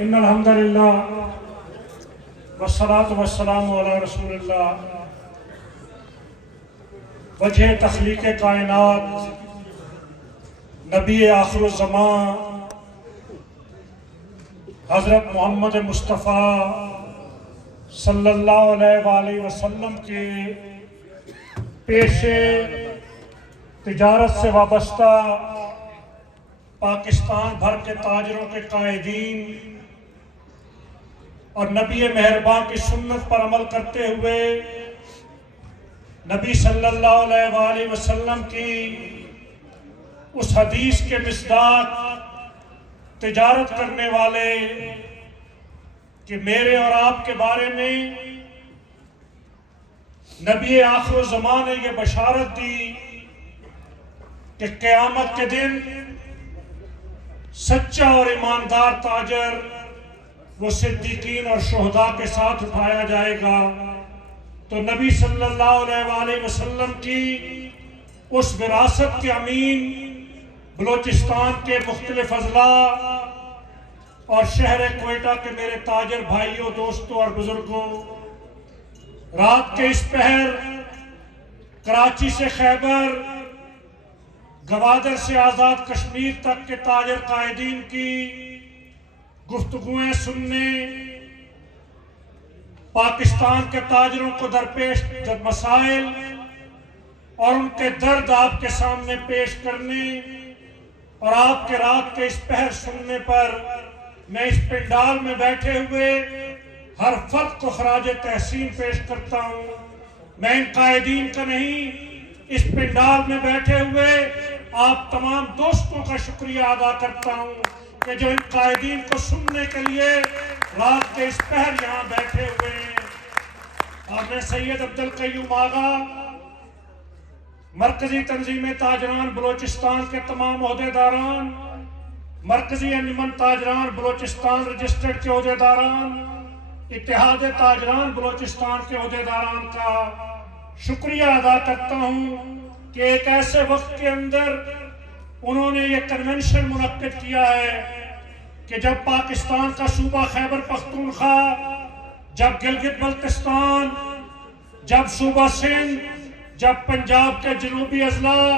ان الحمد للہ والصلاة والسلام علی رسول اللہ وجہ تخلیق کائنات نبی آخر الزمان حضرت محمد مصطفیٰ صلی اللہ علیہ وآلہ وسلم کے پیشے تجارت سے وابستہ پاکستان بھر کے تاجروں کے قائدین اور نبی مہربان کی سنت پر عمل کرتے ہوئے نبی صلی اللہ علیہ وآلہ وسلم کی اس حدیث کے مصداق تجارت کرنے والے کہ میرے اور آپ کے بارے میں نبی آخر الزمان نے یہ بشارت دی کہ قیامت کے دن سچا اور ایماندار تاجر وہ صدیقین اور شہداء کے ساتھ اٹھایا جائے گا، تو نبی صلی اللہ علیہ وآلہ وسلم کی اس وراثت کے امین بلوچستان کے مختلف اضلاع اور شہر کوئٹہ کے میرے تاجر بھائیوں، دوستوں اور بزرگوں، رات کے اس پہر کراچی سے خیبر، گوادر سے آزاد کشمیر تک کے تاجر قائدین کی گفتگویں سننے، پاکستان کے تاجروں کو درپیش مسائل اور ان کے درد آپ کے سامنے پیش کرنے اور آپ کے رات کے اس پہر سننے پر میں اس پنڈال میں بیٹھے ہوئے ہر فرد کو خراج تحسین پیش کرتا ہوں۔ میں ان قائدین کا نہیں، اس پنڈال میں بیٹھے ہوئے آپ تمام دوستوں کا شکریہ ادا کرتا ہوں کہ جو ان قائدین کو سننے کے لیے رات کے اس پہر یہاں بیٹھے ہوئے ہیں۔ اور میں سید عبدالقیوم آغا، مرکزی تنظیم تاجران بلوچستان کے تمام عہدیداران، مرکزی انجمن تاجران بلوچستان رجسٹرڈ کے عہدیداران، اتحاد تاجران بلوچستان کے عہدیداران کا شکریہ ادا کرتا ہوں کہ ایک ایسے وقت کے اندر انہوں نے یہ کنونشن منعقد کیا ہے کہ جب پاکستان کا صوبہ خیبر پختونخوا، جب گلگت بلتستان، جب صوبہ سندھ، جب پنجاب کے جنوبی اضلاع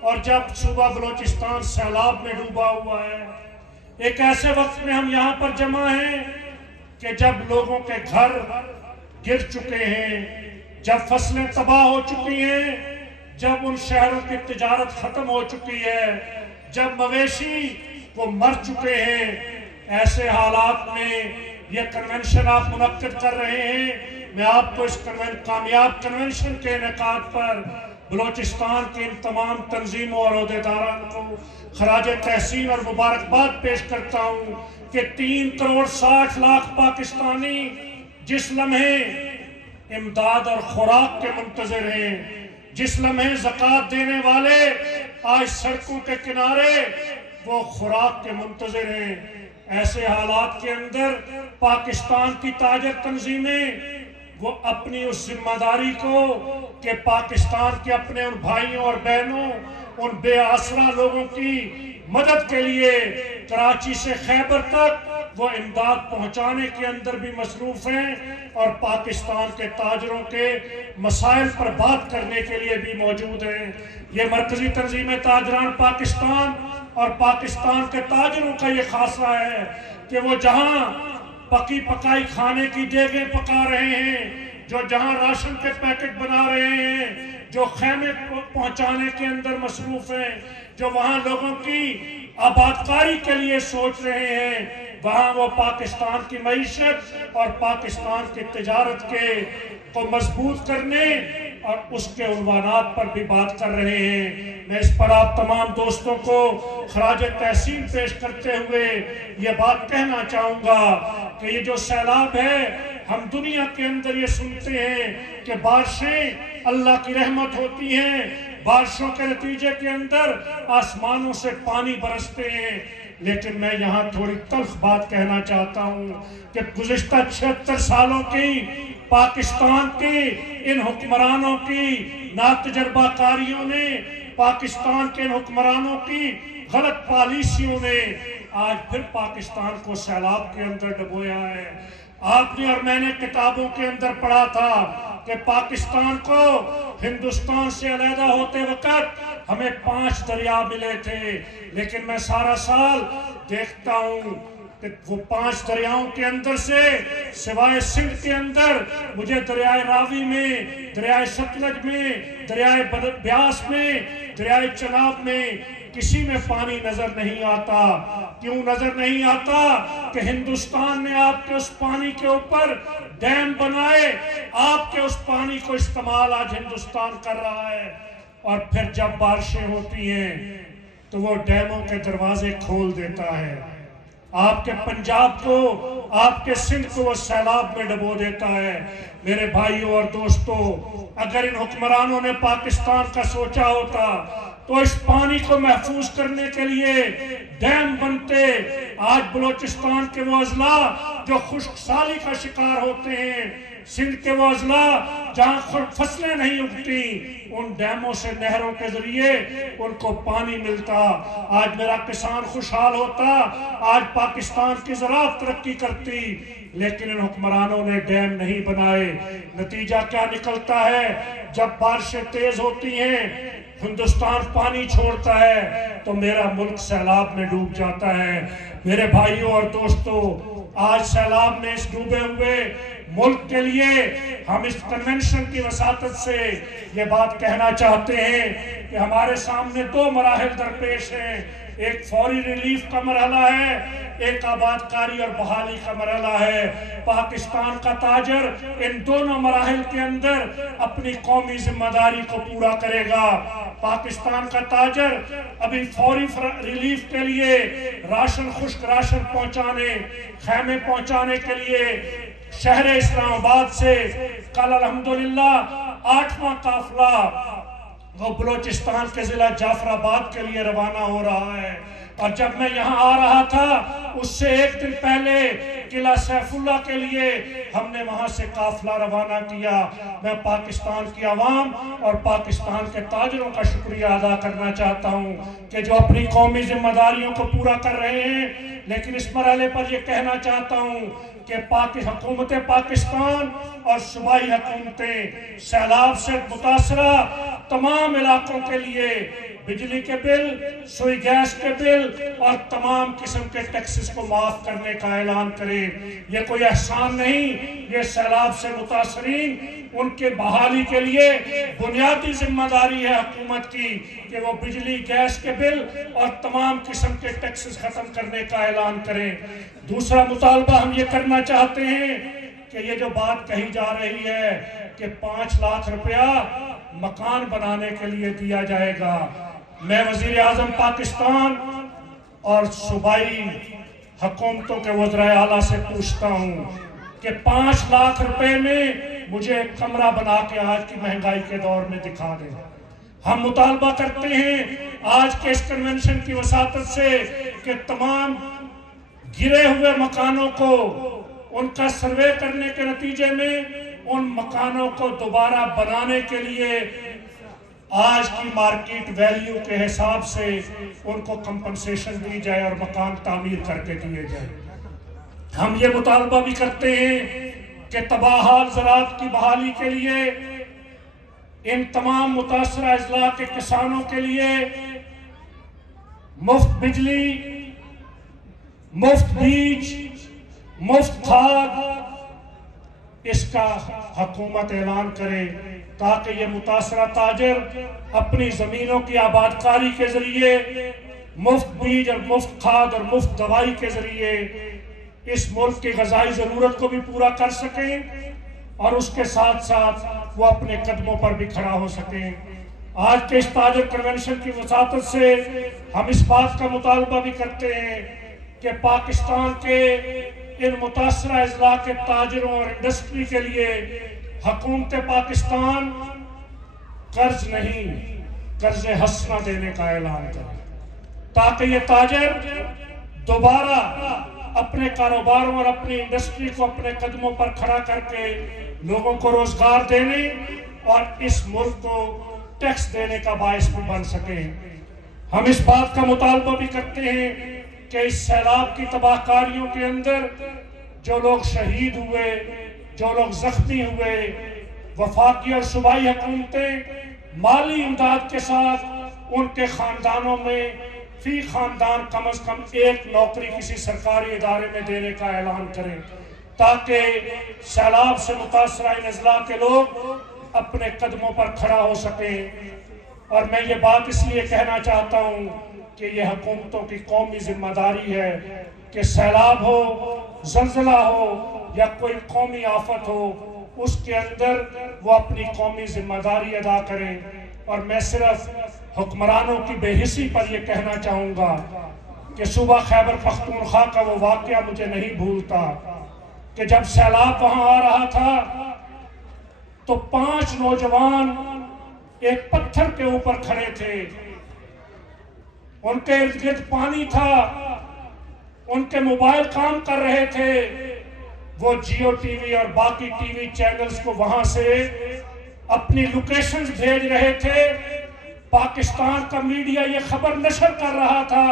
اور جب صوبہ بلوچستان سیلاب میں ڈوبا ہوا ہے، ایک ایسے وقت میں ہم یہاں پر جمع ہیں کہ جب لوگوں کے گھر گر چکے ہیں، جب فصلیں تباہ ہو چکی ہیں، جب ان شہروں کی تجارت ختم ہو چکی ہے، جب مویشی وہ مر چکے ہیں، ایسے حالات میں یہ کنونشن آپ منعقد کر رہے ہیں۔ میں آپ کو اس کامیاب کنونشن کے انعقاد پر بلوچستان کے ان تمام تنظیموں اور عہدیداران کو خراج تحسین اور مبارکباد پیش کرتا ہوں کہ 3.60 کروڑ پاکستانی جس لمحے امداد اور خوراک کے منتظر ہیں، جس لمحے زکوٰۃ دینے والے آج سڑکوں کے کنارے وہ خوراک کے منتظر ہیں، ایسے حالات کے اندر پاکستان کی تاجر تنظیمیں وہ اپنی اس ذمہ داری کو کہ پاکستان کے اپنے ان بھائیوں اور بہنوں، ان بے آسرا لوگوں کی مدد کے لیے کراچی سے خیبر تک وہ امداد پہنچانے کے اندر بھی مصروف ہیں اور پاکستان کے تاجروں کے مسائل پر بات کرنے کے لیے بھی موجود ہیں۔ یہ مرکزی تنظیم تاجران پاکستان اور پاکستان کے تاجروں کا یہ خاصہ ہے کہ وہ جہاں پکی پکائی کھانے کی دیگیں پکا رہے ہیں، جو جہاں راشن کے پیکٹ بنا رہے ہیں، جو خیمے پہنچانے کے اندر مصروف ہیں، جو وہاں لوگوں کی آبادکاری کے لیے سوچ رہے ہیں، وہاں وہ پاکستان کی معیشت اور پاکستان کی تجارت کو مضبوط کرنے اور اس کے عنوانات پر بھی بات کر رہے ہیں۔ میں اس پر آپ تمام دوستوں کو خراج تحسین پیش کرتے ہوئے یہ بات کہنا چاہوں گا کہ یہ جو سیلاب ہے، ہم دنیا کے اندر یہ سنتے ہیں کہ بارشیں اللہ کی رحمت ہوتی ہیں، بارشوں کے نتیجے کے اندر آسمانوں سے پانی برستے ہیں، لیکن میں یہاں تھوڑی تلخ بات کہنا چاہتا ہوں کہ گزشتہ 76 سالوں کی پاکستان کی ان حکمرانوں کی ناتجربہ کاریوں نے، پاکستان کے ان حکمرانوں کی غلط پالیسیوں نے آج پھر پاکستان کو سیلاب کے اندر ڈبویا ہے۔ آپ نے اور میں نے کتابوں کے اندر پڑھا تھا کہ پاکستان کو ہندوستان سے علیحدہ ہوتے وقت ہمیں 5 دریا ملے تھے، لیکن میں سارا سال دیکھتا ہوں کہ وہ 5 دریاؤں کے اندر سے سوائے سندھ کے اندر مجھے دریائے راوی میں، دریائے ستلج میں، دریائے بیاس میں، دریائے چناب میں کسی میں پانی نظر نہیں آتا۔ کیوں نظر نہیں آتا؟ کہ ہندوستان نے آپ کے اس پانی کے اوپر ڈیم بنائے، آپ کے اس پانی کو استعمال آج ہندوستان کر رہا ہے، اور پھر جب بارشیں ہوتی ہیں تو وہ ڈیموں کے دروازے کھول دیتا ہے، آپ کے پنجاب کو، آپ کے سندھ کو وہ سیلاب میں ڈبو دیتا ہے۔ میرے بھائیوں اور دوستوں، اگر ان حکمرانوں نے پاکستان کا سوچا ہوتا تو اس پانی کو محفوظ کرنے کے لیے ڈیم بنتے۔ آج بلوچستان کے وہ اضلاع جو خشک سالی کا شکار ہوتے ہیں، سندھ کے وہ اضلاع جہاں فصلیں نہیں اگتی، ان ڈیموں سے، نہروں کے ذریعے ان کو پانی ملتا، آج میرا کسان خوشحال ہوتا، آج پاکستان کی زراعت ترقی کرتی۔ لیکن ان حکمرانوں نے ڈیم نہیں بنائے۔ نتیجہ کیا نکلتا ہے؟ جب بارشیں تیز ہوتی ہیں، ہندوستان پانی چھوڑتا ہے تو میرا ملک سیلاب میں ڈوب جاتا ہے۔ میرے بھائیوں اور دوستوں، آج سیلاب میں اس ڈوبے ہوئے ملک کے لیے ہم اس کنونشن کی وساطت سے یہ بات کہنا چاہتے ہیں کہ ہمارے سامنے 2 مراحل درپیش ہیں۔ ایک فوری ریلیف کا مرحلہ ہے، ایک آباد کاری اور بحالی کا مرحلہ ہے۔ پاکستان کا تاجر ان دونوں مراحل کے اندر اپنی قومی ذمہ داری کو پورا کرے گا۔ پاکستان کا تاجر ابھی فوری ریلیف کے لیے راشن، خشک راشن پہنچانے، خیمے پہنچانے کے لیے شہر اسلام آباد سے کل الحمدللہ 8واں قافلہ وہ بلوچستان کے ضلع جعفر آباد کے لیے روانہ ہو رہا ہے۔ اور جب میں یہاں آ رہا تھا اس سے 1 دن پہلے قلعہ سیف اللہ کے لیے ہم نے وہاں سے قافلہ روانہ کیا۔ میں پاکستان کی عوام اور پاکستان کے تاجروں کا شکریہ ادا کرنا چاہتا ہوں کہ جو اپنی قومی ذمہ داریوں کو پورا کر رہے ہیں، لیکن اس مرحلے پر یہ کہنا چاہتا ہوں کہ حکومت پاکستان اور صوبائی حکومتیں سیلاب سے متاثرہ تمام علاقوں کے لیے بجلی کے بل، سوئی گیس کے بل اور تمام قسم کے ٹیکسز کو معاف کرنے کا اعلان کرے۔ یہ کوئی احسان نہیں، یہ سیلاب سے متاثرین ان کے بحالی کے لیے بنیادی ذمہ داری ہے حکومت کی کہ وہ بجلی، گیس کے بل اور تمام قسم کے ٹیکسز ختم کرنے کا اعلان کریں۔ دوسرا مطالبہ ہم یہ کرنا چاہتے ہیں کہ یہ جو بات کہی جا رہی ہے کہ 5 لاکھ روپیہ مکان بنانے کے لیے دیا جائے گا، میں وزیر اعظم پاکستان اور صوبائی حکومتوں کے وزرائے اعلیٰ سے پوچھتا ہوں کہ 5 لاکھ روپے میں مجھے ایک کمرہ بنا کے آج کی مہنگائی کے دور میں دکھا دیں۔ ہم مطالبہ کرتے ہیں آج کے اس کنونشن کی وساطت سے کہ تمام گرے ہوئے مکانوں کو ان کا سروے کرنے کے نتیجے میں ان مکانوں کو دوبارہ بنانے کے لیے آج کی مارکیٹ ویلیو کے حساب سے ان کو کمپنسیشن دی جائے اور مکان تعمیر کر کے دیے جائے۔ ہم یہ مطالبہ بھی کرتے ہیں کہ تباہ حال زراعت کی بحالی کے لیے ان تمام متاثرہ اضلاع کے کسانوں کے لیے مفت بجلی، مفت بیج، مفت کھاد، اس کا حکومت اعلان کرے تاکہ یہ متاثرہ تاجر اپنی زمینوں کی آباد کاری کے ذریعے مفت بیج اور مفت کھاد اور مفت دوائی کے ذریعے اس ملک کی غذائی ضرورت کو بھی پورا کر سکیں اور اس کے ساتھ ساتھ وہ اپنے قدموں پر بھی کھڑا ہو سکیں۔ آج کے اس تاجر کنونشن کی وساطت سے ہم اس بات کا مطالبہ بھی کرتے ہیں کہ پاکستان کے ان متاثرہ اضلاع کے تاجروں اور انڈسٹری کے لیے حکومت پاکستان قرض نہیں، قرض حسنہ دینے کا اعلان کرے تاکہ یہ تاجر دوبارہ اپنے کاروباروں اور اپنی انڈسٹری کو اپنے قدموں پر کھڑا کر کے لوگوں کو روزگار دینے اور اس ملک کو ٹیکس دینے کا باعث بھی بن سکیں۔ ہم اس بات کا مطالبہ بھی کرتے ہیں کہ اس سیلاب کی تباہ کاریوں کے اندر جو لوگ شہید ہوئے، جو لوگ زخمی ہوئے، وفاقی اور صوبائی حکومتیں مالی امداد کے ساتھ ان کے خاندانوں میں فی خاندان کم از کم ایک نوکری کسی سرکاری ادارے میں دینے کا اعلان کریں، تاکہ سیلاب سے متاثرہ ان اضلاع کے لوگ اپنے قدموں پر کھڑا ہو سکیں۔ اور میں یہ بات اس لیے کہنا چاہتا ہوں کہ یہ حکومتوں کی قومی ذمہ داری ہے کہ سیلاب ہو، زلزلہ ہو یا کوئی قومی آفت ہو، اس کے اندر وہ اپنی قومی ذمہ داری ادا کریں۔ اور میں صرف حکمرانوں کی بے حسی پر یہ کہنا چاہوں گا کہ صوبہ خیبر پختونخوا کا وہ واقعہ مجھے نہیں بھولتا کہ جب سیلاب وہاں آ رہا تھا تو 5 نوجوان ایک پتھر کے اوپر کھڑے تھے، ان کے ارد گرد پانی تھا، ان کے موبائل کام کر رہے تھے، وہ جیو ٹی وی اور باقی ٹی وی چینلز کو وہاں سے اپنی لوکیشنز بھیج رہے تھے۔ پاکستان کا میڈیا یہ خبر نشر کر رہا تھا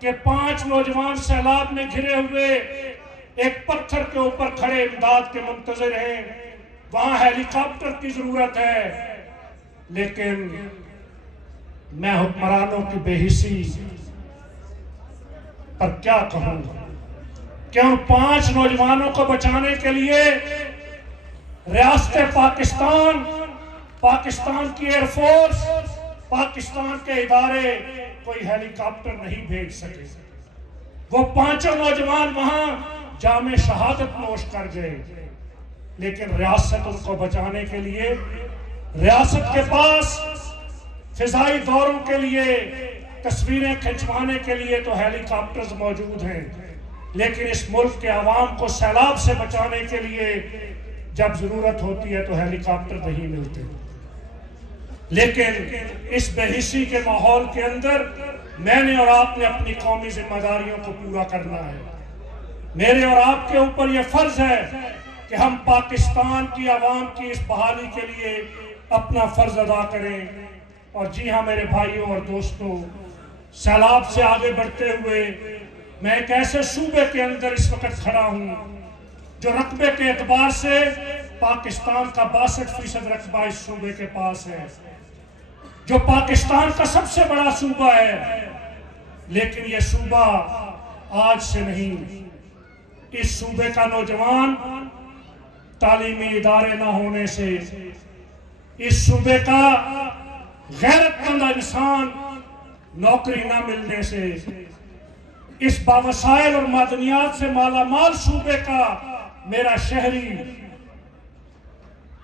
کہ 5 نوجوان سیلاب میں گھرے ہوئے ایک پتھر کے اوپر کھڑے امداد کے منتظر ہیں، وہاں ہیلی کاپٹر کی ضرورت ہے۔ لیکن میں حکمرانوں کی بے حسی پر کیا کہوں کہ ان 5 نوجوانوں کو بچانے کے لیے ریاست پاکستان، پاکستان کی ایئر فورس، پاکستان کے ادارے کوئی ہیلی کاپٹر نہیں بھیج سکے۔ وہ 5 نوجوان وہاں جام شہادت نوش کر گئے، لیکن ریاست ان کو بچانے کے لیے، ریاست کے پاس فضائی دوروں کے لیے، تصویریں کھنچوانے کے لیے تو ہیلی کاپٹرز موجود ہیں، لیکن اس ملک کے عوام کو سیلاب سے بچانے کے لیے جب ضرورت ہوتی ہے تو ہیلی کاپٹر نہیں ملتے۔ لیکن اس بے حسی کے ماحول کے اندر میں نے اور آپ نے اپنی قومی ذمہ داریوں کو پورا کرنا ہے۔ میرے اور آپ کے اوپر یہ فرض ہے کہ ہم پاکستان کی عوام کی اس بحالی کے لیے اپنا فرض ادا کریں۔ اور جی ہاں میرے بھائیوں اور دوستوں، سیلاب سے آگے بڑھتے ہوئے میں ایک ایسے صوبے کے اندر اس وقت کھڑا ہوں جو رقبے کے اعتبار سے پاکستان کا 62% رقبہ اس صوبے کے پاس ہے، جو پاکستان کا سب سے بڑا صوبہ ہے، لیکن یہ صوبہ آج سے نہیں، اس صوبے کا نوجوان تعلیمی ادارے نہ ہونے سے، اس صوبے کا غیرت مند انسان نوکری نہ ملنے سے، اس باوسائل اور معدنیات سے مالا مال صوبے کا میرا شہری،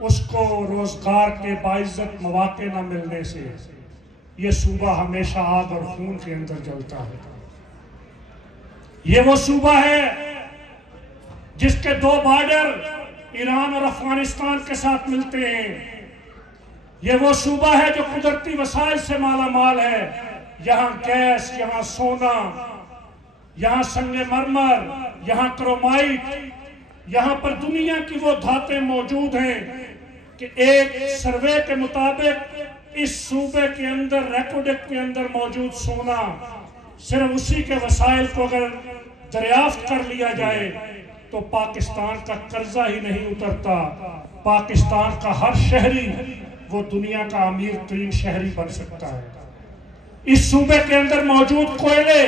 اس کو روزگار کے باعزت مواقع نہ ملنے سے یہ صوبہ ہمیشہ آگ اور خون کے اندر جلتا ہے۔ یہ وہ صوبہ ہے جس کے 2 بارڈر ایران اور افغانستان کے ساتھ ملتے ہیں۔ یہ وہ صوبہ ہے جو قدرتی وسائل سے مالا مال ہے، یہاں گیس، یہاں سونا، یہاں سنگ مرمر، یہاں کرومائٹ، یہاں پر دنیا کی وہ دھاتیں موجود ہیں کہ ایک سروے کے مطابق اس صوبے کے اندر، ریکوڈک کے اندر موجود سونا، صرف اسی کے وسائل کو اگر دریافت کر لیا جائے تو پاکستان کا قرضہ ہی نہیں اترتا، پاکستان کا ہر شہری وہ دنیا کا امیر ترین شہری بن سکتا ہے۔ اس صوبے کے اندر موجود کوئلے،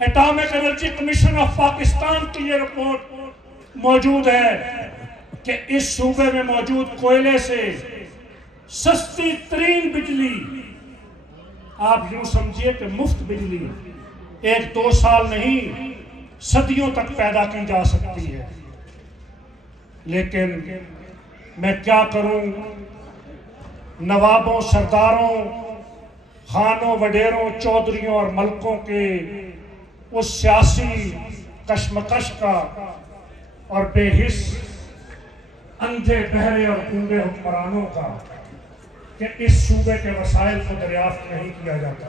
atomic energy commission of Pakistan کی یہ رپورٹ موجود ہے کہ اس صوبے میں موجود کوئلے سے سستی ترین بجلی، آپ یوں سمجھیے کہ مفت بجلی 1-2 سال نہیں، صدیوں تک پیدا کی جا سکتی ہے۔ لیکن میں کیا کروں، نوابوں، سرداروں، خانوں، وڈیروں، چودھریوں اور ملکوں کے اس سیاسی کشمکش کا اور بے حس اندھے بہرے اور گونگے حکمرانوں کا کہ اس صوبے کے وسائل کو دریافت نہیں کیا جاتا۔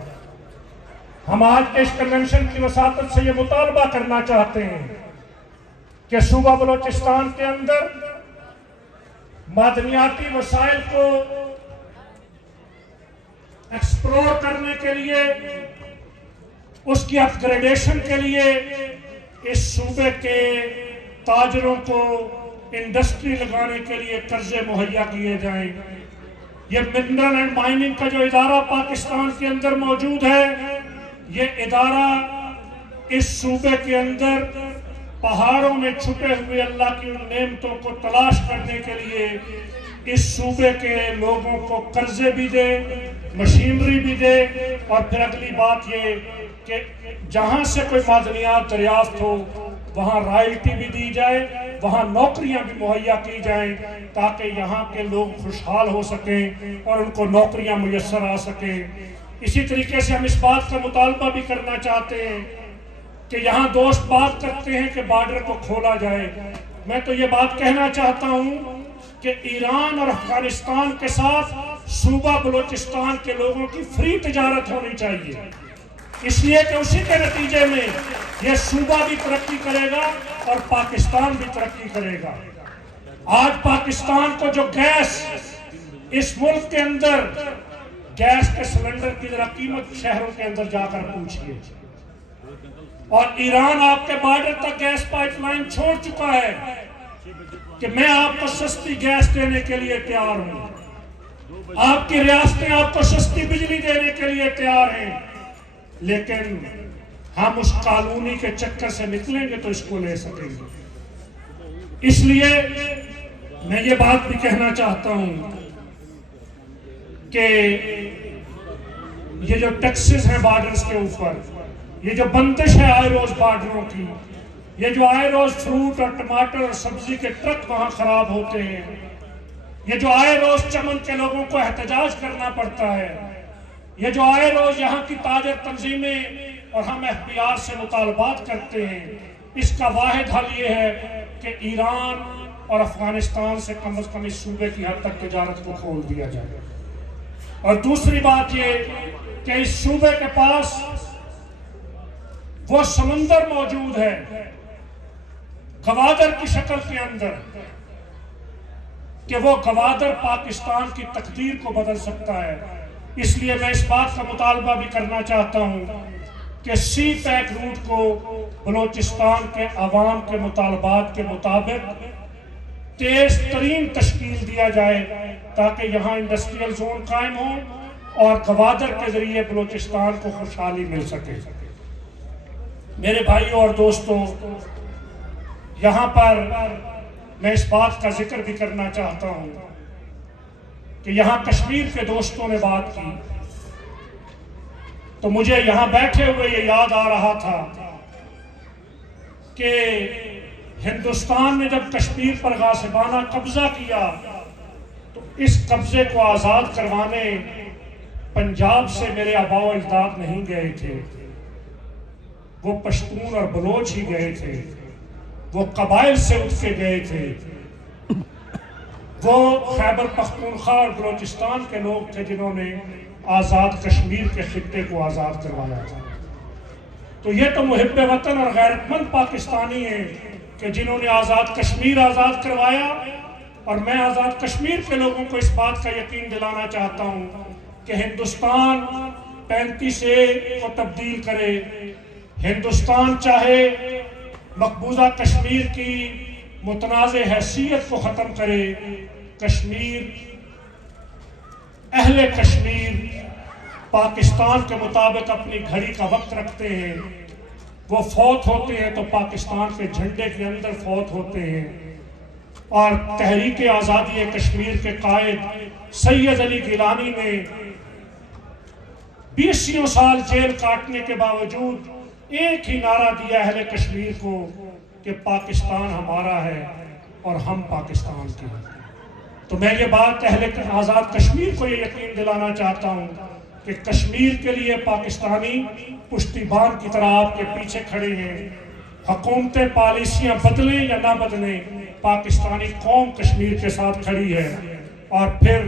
ہم آج کے اس کنونشن کی وساطت سے یہ مطالبہ کرنا چاہتے ہیں کہ صوبہ بلوچستان کے اندر معدنیاتی وسائل کو ایکسپلور کرنے کے لیے اس کی اپ گریڈیشن کے لیے اس صوبے کے تاجروں کو انڈسٹری لگانے کے لیے قرضے مہیا کیے جائیں۔ یہ منرل اینڈ مائننگ کا جو ادارہ پاکستان کے اندر موجود ہے، یہ ادارہ اس صوبے کے اندر پہاڑوں میں چھپے ہوئے اللہ کی ان نعمتوں کو تلاش کرنے کے لیے اس صوبے کے لوگوں کو قرضے بھی دے، مشینری بھی دے، اور پھر اگلی بات یہ کہ جہاں سے کوئی معدنیات دریافت ہو وہاں رائلٹی بھی دی جائے، وہاں نوکریاں بھی مہیا کی جائیں تاکہ یہاں کے لوگ خوشحال ہو سکیں اور ان کو نوکریاں میسر آ سکیں۔ اسی طریقے سے ہم اس بات کا مطالبہ بھی کرنا چاہتے ہیں کہ یہاں دوست بات کرتے ہیں کہ بارڈر کو کھولا جائے۔ میں تو یہ بات کہنا چاہتا ہوں کہ ایران اور افغانستان کے ساتھ صوبہ بلوچستان کے لوگوں کی فری تجارت ہونی چاہیے، اس لیے کہ اسی کے نتیجے میں یہ صوبہ بھی ترقی کرے گا اور پاکستان بھی ترقی کرے گا۔ آج پاکستان کو جو گیس اس ملک کے اندر، گیس کے سلنڈر کی ذرا قیمت شہروں کے اندر جا کر پوچھئے، اور ایران آپ کے بارڈر تک گیس پائپ لائن چھوڑ چکا ہے کہ میں آپ کو سستی گیس دینے کے لیے تیار ہوں، آپ کی ریاستیں آپ کو سستی بجلی دینے کے لیے تیار ہیں، لیکن ہم اس قانونی کے چکر سے نکلیں گے تو اس کو لے سکیں گے۔ اس لیے میں یہ بات بھی کہنا چاہتا ہوں کہ یہ جو ٹیکسز ہیں بارڈرز کے اوپر، یہ جو بندش ہے آئے روز بارڈروں کی، یہ جو آئے روز فروٹ اور ٹماٹر اور سبزی کے ٹرک وہاں خراب ہوتے ہیں، یہ جو آئے روز چمن کے لوگوں کو احتجاج کرنا پڑتا ہے، یہ جو آئے روز یہاں کی تاجر تنظیمیں اور ہم FBR سے مطالبات کرتے ہیں، اس کا واحد حل یہ ہے کہ ایران اور افغانستان سے کم از کم اس صوبے کی حد تک تجارت کو کھول دیا جائے۔ اور دوسری بات یہ کہ اس صوبے کے پاس وہ سمندر موجود ہے گوادر کی شکل کے اندر کہ وہ گوادر پاکستان کی تقدیر کو بدل سکتا ہے۔ اس لیے میں اس بات کا مطالبہ بھی کرنا چاہتا ہوں کہ سی پیک روٹ کو بلوچستان کے عوام کے مطالبات کے مطابق تیز ترین تشکیل دیا جائے تاکہ یہاں انڈسٹریل زون قائم ہو اور گوادر کے ذریعے بلوچستان کو خوشحالی مل سکے۔ میرے بھائیوں اور دوستوں، یہاں پر میں اس بات کا ذکر بھی کرنا چاہتا ہوں کہ یہاں کشمیر کے دوستوں نے بات کی تو مجھے یہاں بیٹھے ہوئے یہ یاد آ رہا تھا کہ ہندوستان نے جب کشمیر پر غاصبانہ قبضہ کیا تو اس قبضے کو آزاد کروانے پنجاب سے میرے آباء و اجداد نہیں گئے تھے، وہ پشتون اور بلوچ ہی گئے تھے، وہ قبائل سے اٹھ کے گئے تھے، وہ خیبر پختونخوا اور بلوچستان کے لوگ تھے جنہوں نے آزاد کشمیر کے خطے کو آزاد کروایا تھا۔ تو یہ تو محب وطن اور غیرت مند پاکستانی ہیں کہ جنہوں نے آزاد کشمیر آزاد کروایا، اور میں آزاد کشمیر کے لوگوں کو اس بات کا یقین دلانا چاہتا ہوں کہ ہندوستان 35A کو تبدیل کرے، ہندوستان چاہے مقبوضہ کشمیر کی متنازع حیثیت کو ختم کرے، کشمیر، اہل کشمیر پاکستان کے مطابق اپنی گھڑی کا وقت رکھتے ہیں، وہ فوت ہوتے ہیں تو پاکستان کے جھنڈے کے اندر فوت ہوتے ہیں۔ اور تحریک آزادی کشمیر کے قائد سید علی گیلانی نے 20 سال جیل کاٹنے کے باوجود ایک ہی نعرہ دیا اہل کشمیر کو کہ پاکستان ہمارا ہے اور ہم پاکستان کے ہیں۔ تو میں یہ بات آزاد کشمیر کو یہ یقین دلانا چاہتا ہوں کہ کشمیر کے لیے پاکستانی پشتیبان کی طرح آپ کے پیچھے کھڑے ہیں، حکومتیں پالیسیاں بدلیں یا نہ بدلیں، پاکستانی قوم کشمیر کے ساتھ کھڑی ہے۔ اور پھر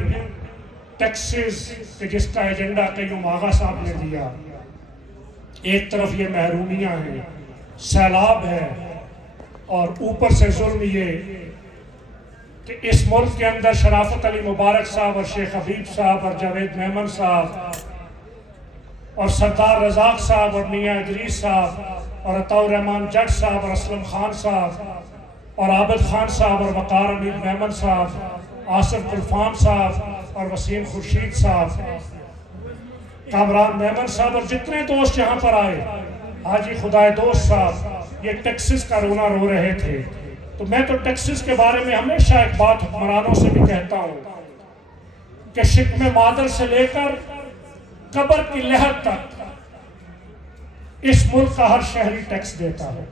ٹیکسز کہ جس کا ایجنڈا قیوم آغا صاحب نے دیا، ایک طرف یہ محرومیاں ہیں، سیلاب ہے، اور اوپر سے ظلم یہ کہ اس ملک کے اندر شرافت علی مبارک صاحب اور شیخ حبیب صاحب اور جاوید میمن صاحب اور سردار رزاق صاحب اور میاں ادریس صاحب اور عطاء الرحمان جٹ صاحب اور اسلم خان صاحب اور عابد خان صاحب اور وقار امید میمن صاحب، آصف گلفام صاحب اور وسیم خورشید صاحب، کامران میمن صاحب اور جتنے دوست یہاں پر آئے، حاجی خدائے دوست صاحب، یہ ٹیکسز کا رونا رو رہے تھے۔ تو میں تو ٹیکسز کے بارے میں ہمیشہ ایک بات حکمرانوں سے بھی کہتا ہوں کہ شکم مادر سے لے کر قبر کی لحد تک اس ملک کا ہر شہری ٹیکس دیتا ہے۔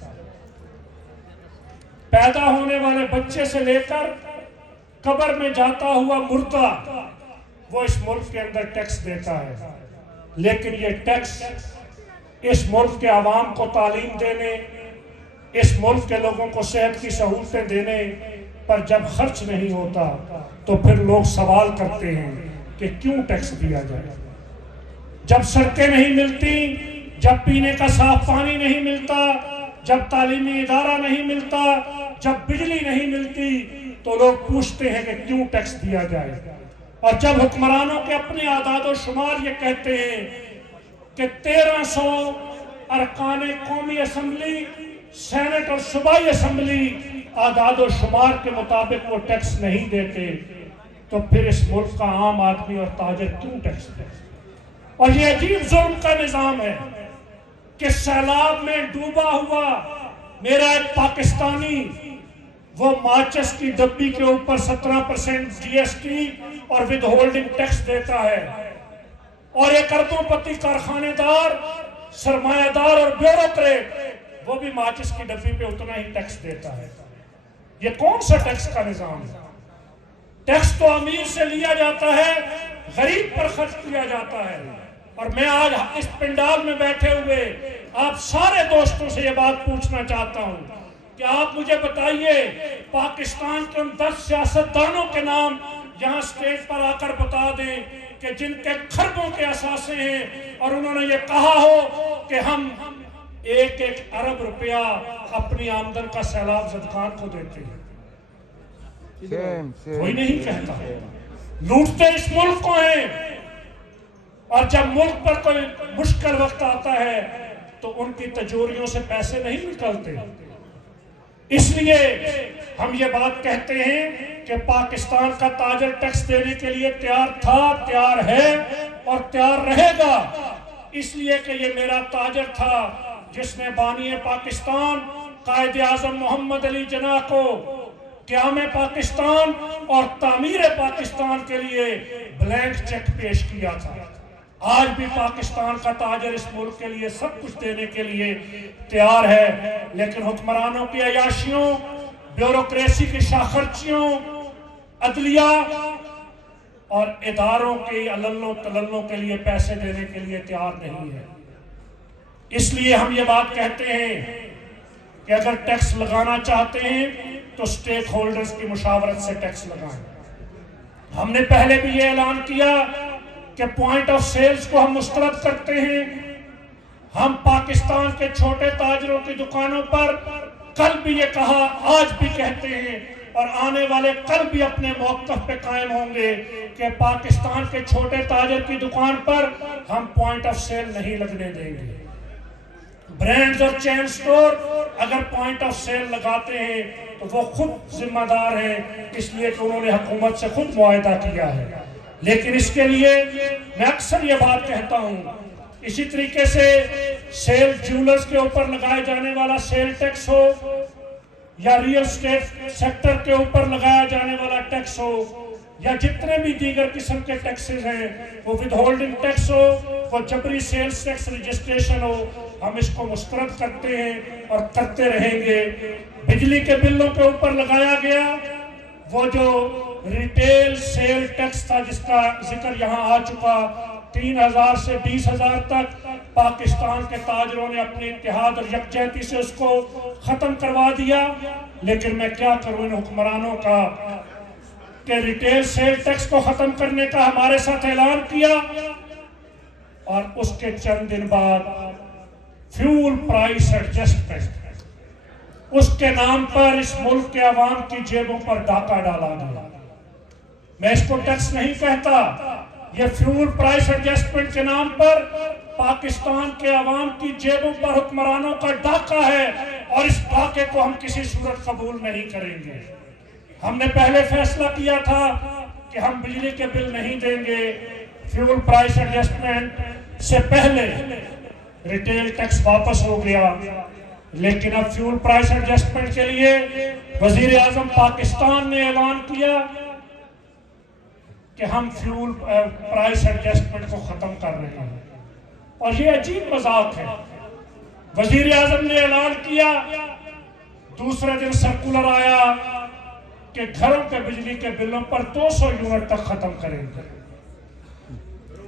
پیدا ہونے والے بچے سے لے کر قبر میں جاتا ہوا مردہ وہ اس ملک کے اندر ٹیکس دیتا ہے، لیکن یہ ٹیکس اس ملک کے عوام کو تعلیم دینے، اس ملک کے لوگوں کو صحت کی سہولتیں دینے پر جب خرچ نہیں ہوتا تو پھر لوگ سوال کرتے ہیں کہ کیوں ٹیکس دیا جائے۔ جب سڑکیں نہیں ملتی، جب پینے کا صاف پانی نہیں ملتا، جب تعلیمی ادارہ نہیں ملتا، جب بجلی نہیں ملتی تو لوگ پوچھتے ہیں کہ کیوں ٹیکس دیا جائے۔ اور جب حکمرانوں کے اپنے اعداد و شمار یہ کہتے ہیں کہ 1300 ارکان قومی اسمبلی، سینٹ اور صوبائی اسمبلی اعداد و شمار کے مطابق وہ ٹیکس نہیں دیتے، تو پھر اس ملک کا عام آدمی اور تاجر کیوں ٹیکس دے؟ اور یہ عجیب ظلم کا نظام ہے کہ سیلاب میں ڈوبا ہوا میرا ایک پاکستانی وہ ماچس کی ڈبی کے اوپر 17% جی ایس ٹی اور ود ہولڈنگ ٹیکس دیتا ہے، اور ایک اربوں پتی کارخانے دار، سرمایہ دار اور بیوروکریٹ وہ بھی ماچس کی ڈبی پہ اتنا ہی ٹیکس دیتا ہے۔ یہ کون سا ٹیکس کا نظام ہے؟ ٹیکس تو امیر سے لیا جاتا ہے، غریب پر خرچ کیا جاتا ہے۔ اور میں آج اس پنڈال میں بیٹھے ہوئے آپ سارے دوستوں سے یہ بات پوچھنا چاہتا ہوں کہ آپ مجھے بتائیے پاکستان کے ان 10 سیاستدانوں کے نام یہاں سٹیج پر آ کر بتا دیں کہ جن کے خربوں کے اثاثے ہیں اور انہوں نے یہ کہا ہو کہ ہم 1 ارب روپیہ اپنی آمدن کا سیلاب زدگان کو دیتے ہیں۔ کوئی نہیں کہتا۔ لوٹتے اس ملک کو ہیں، اور جب ملک پر کوئی مشکل وقت آتا ہے تو ان کی تجوریوں سے پیسے نہیں نکلتے۔ اس لیے ہم یہ بات کہتے ہیں کہ پاکستان کا تاجر ٹیکس دینے کے لیے تیار تھا، تیار ہے اور تیار رہے گا، اس لیے کہ یہ میرا تاجر تھا جس نے بانی پاکستان قائد اعظم محمد علی جناح کو قیام پاکستان اور تعمیر پاکستان کے لیے بلینک چیک پیش کیا تھا۔ آج بھی پاکستان کا تاجر اس ملک کے لیے سب کچھ دینے کے لیے تیار ہے، لیکن حکمرانوں کی عیاشیوں، بیوروکریسی کی شاخرچیوں، عدلیہ اور اداروں کے عللوں تللوں کے لیے پیسے دینے کے لیے تیار نہیں ہے۔ اس لیے ہم یہ بات کہتے ہیں کہ اگر ٹیکس لگانا چاہتے ہیں تو سٹیک ہولڈرز کی مشاورت سے ٹیکس لگائیں۔ ہم نے پہلے بھی یہ اعلان کیا کہ پوائنٹ آف سیلز کو ہم مسترد کرتے ہیں۔ ہم پاکستان کے چھوٹے تاجروں کی دکانوں پر کل بھی یہ کہا، آج بھی کہتے ہیں اور آنے والے کل بھی اپنے موقف پہ قائم ہوں گے کہ پاکستان کے چھوٹے تاجر کی دکان پر ہم پوائنٹ آف سیل نہیں لگنے دیں گے۔ برانڈز اور چین سٹور اگر پوائنٹ آف سیل لگاتے ہیں تو وہ خود ذمہ دار ہیں، اس لیے کہ انہوں نے حکومت سے خود معاہدہ کیا ہے۔ لیکن اس کے لیے میں اکثر یہ بات کہتا ہوں، اسی طریقے سے سیل جیولرز کے اوپر لگائے جانے والا سیل ٹیکس ہو یا ریئل اسٹیٹ سیکٹر کے اوپر لگایا جانے والا ٹیکس ہو یا جتنے بھی دیگر قسم کے ٹیکسز ہیں، وہ ود ہولڈنگ ٹیکس ہو، وہ جبری سیلز ٹیکس رجسٹریشن ہو، ہم اس کو مسترد کرتے ہیں اور کرتے رہیں گے۔ بجلی کے بلوں کے اوپر لگایا گیا وہ جو ریٹیل سیل ٹیکس تھا جس کا ذکر یہاں آ چکا، 3000 سے 20,000 تک پاکستان کے تاجروں نے اپنی اتحاد اور یکجہتی سے اس کو ختم کروا دیا۔ لیکن میں کیا کروں ان حکمرانوں کا کہ ریٹیل سیل ٹیکس کو ختم کرنے کا ہمارے ساتھ اعلان کیا اور اس کے چند دن بعد فیول پرائس ایڈجسٹمنٹ اس کے نام پر اس ملک کے عوام کی جیبوں پر ڈاکہ ڈالا گیا۔ میں اس کو ٹیکس نہیں کہتا، یہ فیول پرائس ایڈجسٹمنٹ کے نام پر پاکستان کے عوام کی جیبوں پر حکمرانوں کا ڈاکہ ہے اور اس ڈاکے کو ہم کسی صورت قبول نہیں کریں گے۔ ہم نے پہلے فیصلہ کیا تھا کہ ہم بجلی کے بل نہیں دیں گے، فیول پرائس ایڈجسٹمنٹ سے پہلے ریٹیل ٹیکس واپس ہو گیا، لیکن اب فیول پرائس ایڈجسٹمنٹ کے لیے وزیر اعظم پاکستان نے اعلان کیا کہ ہم فیول پرائس ایڈجسٹمنٹ کو ختم کر رہے ہیں۔ اور یہ عجیب مذاق ہے، وزیر اعظم نے اعلان کیا، دوسرے دن سرکولر آیا کہ گھروں کے بجلی کے بلوں پر 200 یونٹ تک ختم کریں گے۔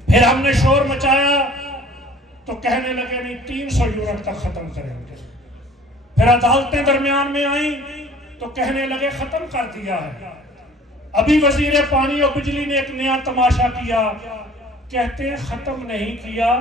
پھر ہم نے شور مچایا تو کہنے لگے نہیں 300 یونٹ تک ختم کریں گے۔ پھر عدالتیں درمیان میں آئیں تو کہنے لگے ختم کر دیا ہے۔ ابھی وزیر پانی اور بجلی نے ایک نیا تماشا کیا، کہتے ہیں ختم نہیں کیا،